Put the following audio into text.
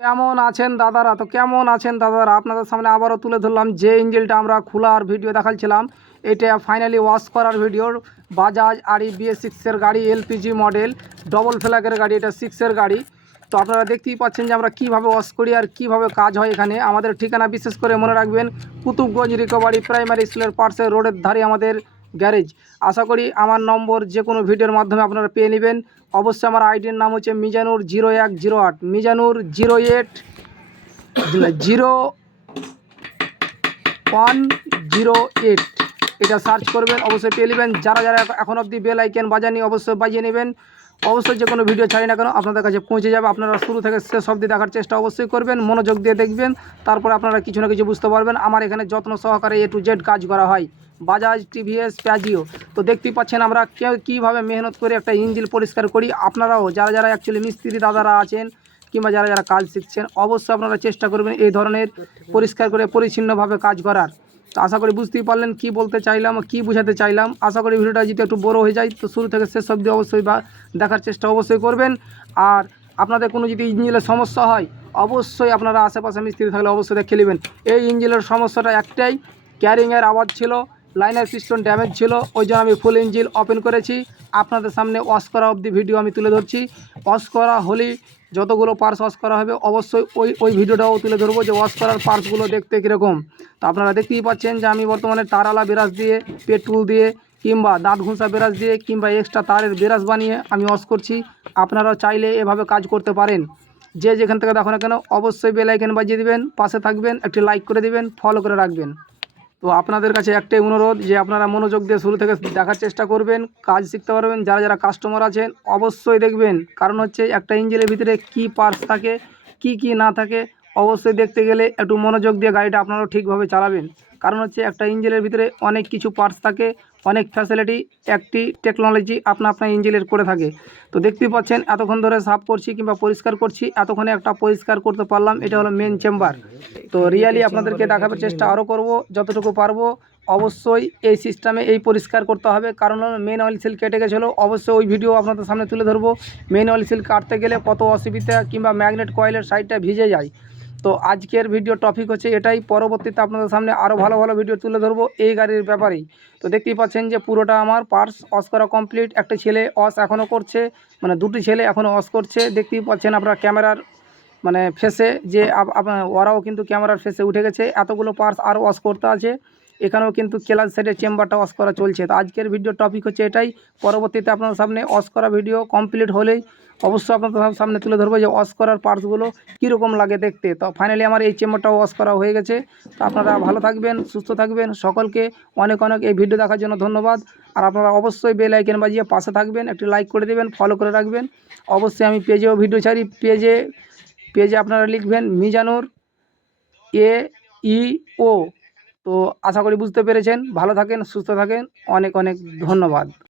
কেমন আছেন দাদারা? তো কেমন আছেন দাদারা? আপনাদের সামনে আবারও তুলে ধরলাম যে ইঞ্জিনটা আমরা খোলার ভিডিও দেখাচ্ছিলাম, এটা ফাইনালি ওয়াশ করার ভিডিও। বাজাজ আরি BS6-এর গাড়ি, এলপিজি মডেল, ডবল ফ্ল্যাগের গাড়ি, এটা 6-এর গাড়ি। তো আপনারা দেখতেই পাচ্ছেন যে আমরা কিভাবে ওয়াশ করি আর কিভাবে কাজ হয় এখানে। আমাদের ঠিকানা বিশেষ করে মনে রাখবেন, কুতুবগঞ্জ রিকভারি প্রাইমারি স্কুলের পার্শ্বে রোডের ধারে আমাদের গ্যারেজ। আশা করি আমার নম্বর যে কোনো ভিডিওর মাধ্যমে আপনারা পেয়ে নেবেন। অবশ্যই আমার আইডির নাম হচ্ছে মিজানুর 0108, মিজানুর 0108। এটা সার্চ করবেন, অবশ্যই পেয়ে নেবেন। যারা যারা এখন অবধি বেল আইকন বাজানি অবশ্যই বাজিয়ে নেবেন। অবশ্যই যে কোনো ভিডিও ছাড়ি না কেন আপনাদের কাছে পৌঁছে যাবে। আপনারা শুরু থেকে শেষ অবধি দেখার চেষ্টা অবশ্যই করবেন, মনোযোগ দিয়ে দেখবেন। তারপরে আপনারা কিছু না কিছু বুঝতে পারবেন। আমার এখানে যত্ন সহকারে A to Z কাজ করা হয়, বাজাজ, TVS, প্যাজিও। তো দেখতেই পাচ্ছেন আমরা কীভাবে মেহনত করে একটা ইঞ্জিন পরিষ্কার করি। আপনারাও যারা যারা অ্যাকচুয়ালি মিস্ত্রি দাদারা আছেন কিংবা যারা যারা কাজ শিখছেন, অবশ্যই আপনারা চেষ্টা করবেন এই ধরনের পরিষ্কার করে পরিচ্ছন্নভাবে কাজ করার। তো আশা করি বুঝতেই পারলেন কি বলতে চাইলাম, কি বোঝাতে চাইলাম। আশা করি ভিডিওটা যদি একটু বড় হয়ে যায় তো শুরু থেকে শেষ অবধি অবশ্যই দেখার চেষ্টা অবশ্যই করবেন। আর আপনাদের কোনো যদি ইঞ্জিনের সমস্যা হয়, অবশ্যই আপনারা আশেপাশে মিস্ত্রি থাকলে অবশ্যই দেখে নেবেন। এই ইঞ্জিনের সমস্যাটা একটাই, ক্যারিংয়ের আওয়াজ ছিল, লাইনার পিস্টন ড্যামেজ ছিল, ওই জন্য আমি ফুল ইঞ্জিন ওপেন করেছি। আপনাদের সামনে ওয়াশ করা অবধি ভিডিও আমি তুলে ধরছি। ওয়াশ করা হলেই যতগুলো পার্টস ওয়াশ করা হবে অবশ্যই ওই ভিডিওটাও তুলে ধরবো যে ওয়াশ করার পার্টসগুলো দেখতে কীরকম। তো আপনারা দেখতেই পাচ্ছেন যে আমি বর্তমানে তারালা ব্রাশ দিয়ে, পেট্রোল দিয়ে কিংবা দাঁত ঘষা ব্রাশ দিয়ে কিংবা এক্সট্রা তারের ব্রাশ বানিয়ে আমি ওয়াশ করছি। আপনারাও চাইলে এভাবে কাজ করতে পারেন। যে যেখান থেকে দেখো না কেন অবশ্যই বেল আইকন বাজিয়ে দিবেন, পাশে থাকবেন, একটি লাইক করে দিবেন, ফলো করে রাখবেন। তো আপনাদের কাছে একটাই অনুরোধ যে আপনারা মনোযোগ দিয়ে শুরু থেকে দেখার চেষ্টা করবেন, কাজ শিখতে পারবেন। যারা যারা কাস্টমার আছেন অবশ্যই দেখবেন, কারণ হচ্ছে একটা ইঞ্জিনের ভিতরে কি পার্টস থাকে, কি না থাকে, অবশ্যই দেখতে গেলে একটু মনোযোগ দিয়ে গাড়িটা আপনারাও ঠিকভাবে চালাবেন। কারণ হচ্ছে একটা ইঞ্জিনের ভিতরে অনেক কিছু পার্টস থাকে, অনেক ফ্যাসিলিটি, একটি টেকনোলজি আপনার ইঞ্জিনের করে থাকে। তো দেখতেই পাচ্ছেন এতক্ষণ ধরে সাফ করছি কিংবা পরিষ্কার করছি, এতক্ষণে একটা পরিষ্কার করতে পারলাম। এটা হলো মেন চেম্বার। তো রিয়ালি আপনাদেরকে দেখাবার চেষ্টা আরও করব যতটুকু পারবো। অবশ্যই এই সিস্টেমে এই পরিষ্কার করতে হবে, কারণ মেন অয়েল সিল কেটে গেছিলো। অবশ্যই ওই ভিডিও আপনাদের সামনে তুলে ধরবো। মেন অয়েল সিল কাটতে গেলে কত অসুবিধা, কিংবা ম্যাগনেট কয়েলের সাইডটা ভিজে যায়। তো আজকের ভিডিও টপিক হচ্ছে এটাই। পরবর্তীতে আপনাদের সামনে আরও ভালো ভালো ভিডিও তুলে ধরবো এই গাড়ির ব্যাপারেই। তো দেখতেই পাচ্ছেন যে পুরোটা আমার পার্টস ওয়াশ করা কমপ্লিট। একটা ছেলে ওয়াশ এখনও করছে, মানে দুটি ছেলে এখনও ওয়াশ করছে। দেখতেই পাচ্ছেন আপনারা ক্যামেরার মানে ফেসে যে ওরাও কিন্তু ক্যামেরার ফেসে উঠে গেছে। এতগুলো পার্টস আর ওয়াশ করতে আছে। এখানেও কিন্তু ক্লাস সেটের চেম্বারটা ওয়াশ করা চলছে। তো আজকের ভিডিও টপিক হচ্ছে এটাই। পরবর্তীতে আপনাদের সামনে ওয়াশ করা ভিডিও কমপ্লিট হলেই অবশ্যই আপনাদের সামনে তুলে ধরবো যে ওয়াশ করার পার্টসগুলো কীরকম লাগে দেখতে। তো ফাইনালি আমার এই চেম্বারটা ওয়াশ করা হয়ে গেছে। তো আপনারা ভালো থাকবেন, সুস্থ থাকবেন। সকলকে অনেক অনেক এই ভিডিও দেখার জন্য ধন্যবাদ। আর আপনারা অবশ্যই বেল আইকন বাজিয়ে পাশে থাকবেন, একটি লাইক করে দেবেন, ফলো করে রাখবেন। অবশ্যই আমি পেজেও ভিডিও ছাড়ি, পেজে আপনারা লিখবেন মিজানুর AEO। তো আশা করি বুঝতে পেরেছেন। ভালো থাকেন, সুস্থ থাকেন, অনেক অনেক ধন্যবাদ।